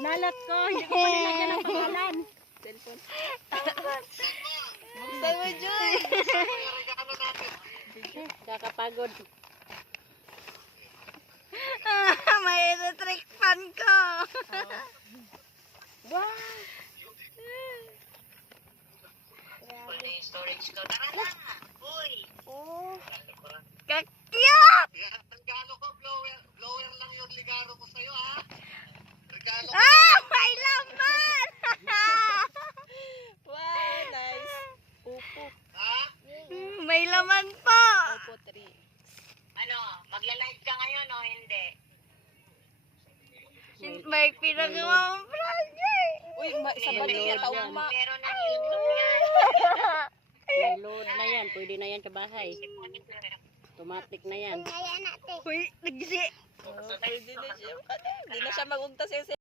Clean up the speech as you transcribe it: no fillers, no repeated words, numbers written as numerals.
Binalot ko, hindi ko pa nilagyan ng pangalan. Cellphone. Buksan mo, Joy. Kakapagod. May electric fan ko. Wow! Storage ko. Tara na! Uy! Oh. Kakyat! Regalo ko, blower lang yung ligaro ko sa'yo, ha? Regalo ko. May laman! Wow, nice. Upo. Ha? May laman po. Upo 3. Ano, magla-live ka ngayon o hindi? May pinagawang project. Uy, sa balik yan, tauma. Meron na YouTube yan. May load na yan. Pwede na yan sa bahay. Automatic na yan. Uy, nagsi. Oh, pwede na siya. Hindi na siya magugtas yung